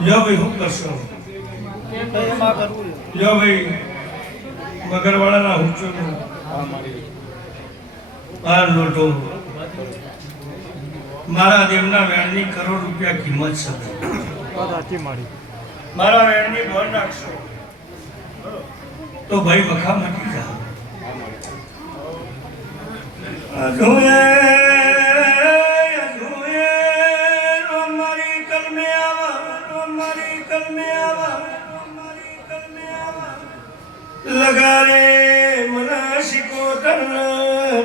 लो भाई હું કરશો લો ભાઈ મગરવાળાના હુંચો આ લોટો મારા દેવના વેણની કરોડ રૂપિયા કિંમત છે મારા વેણની બોલ નાખશો તો ભાઈ વખા મટી જા અધુએ મારી કલમે આવા મારી કલમે આવા લગા રે મના શિકોતર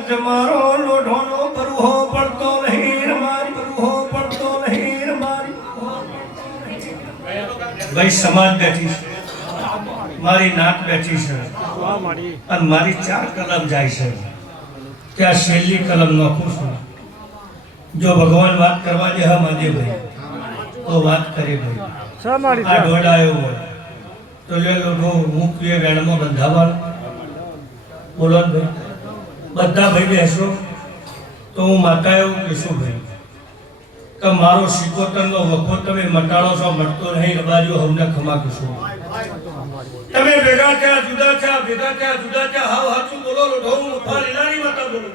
તમારો લોઢોનો બરુહો પડતો નહીં મારી બરુહો પડતો નહીં મારી ભાઈ સમાજ બેઠી છે મારી નાક બેઠી છે અને મારી 4 કલમ જાય છે ત્યાં છેલ્લી કલમ નાખું છું જો ભગવાન વાત કરવા દે હા મહાદેવભાઈ તો વાત કરી ભાઈ આ ઢોળા આવ્યો હોય તો લે લોઢો મૂકીએ વેણમાં બંધાવાનું બોલો ને ભાઈ બધા ભાઈ બેસો તો હું માતા એવું કહેશું ભાઈ કે મારો સિકોતરનો વખો તમે મટાડો છો મટતો નહીં રબાજો હમને ખમા કહેશું તમે ભેગા થયા જુદા થયા ભેગા થયા જુદા થયા હાવ હાચું બોલો લોઢો હું મફા લીલાની માતા બોલું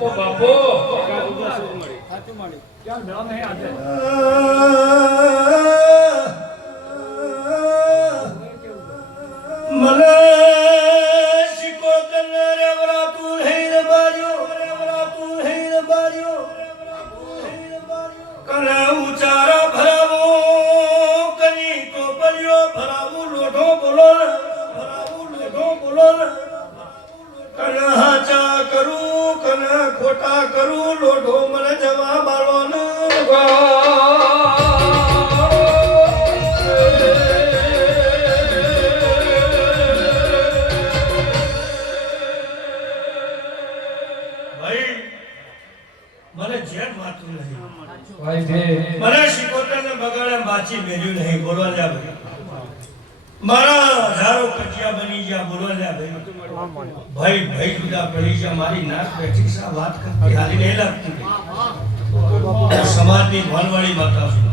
ઓ બાપો સાચું માડી ક્યાં મેળા નહીં આજે મને શિકોતર રે વરાતું નહીં રે બાજો કને ઉચારા ભરાવો કની તો બલ્યો ભરાવું લોઢો બોલો કને હાચા કરું કને ખોટા કરું લોઢો મને જવાબ આલો ને મને જેમ વાતું નહીં ભાઈ છે મને શિકોતરને બગાડે બાચી મેલ્યું નહીં બોલવા લ્યા ભાઈ મારા હજારો કચિયા બની ગયા બોલવા લ્યા ભાઈ ભાઈ જુદા પડી ગયા મારી નાક બેઠી છે વાત કરતી હારી નહીં લાગતી સમાજની ભણવાળી માતા છું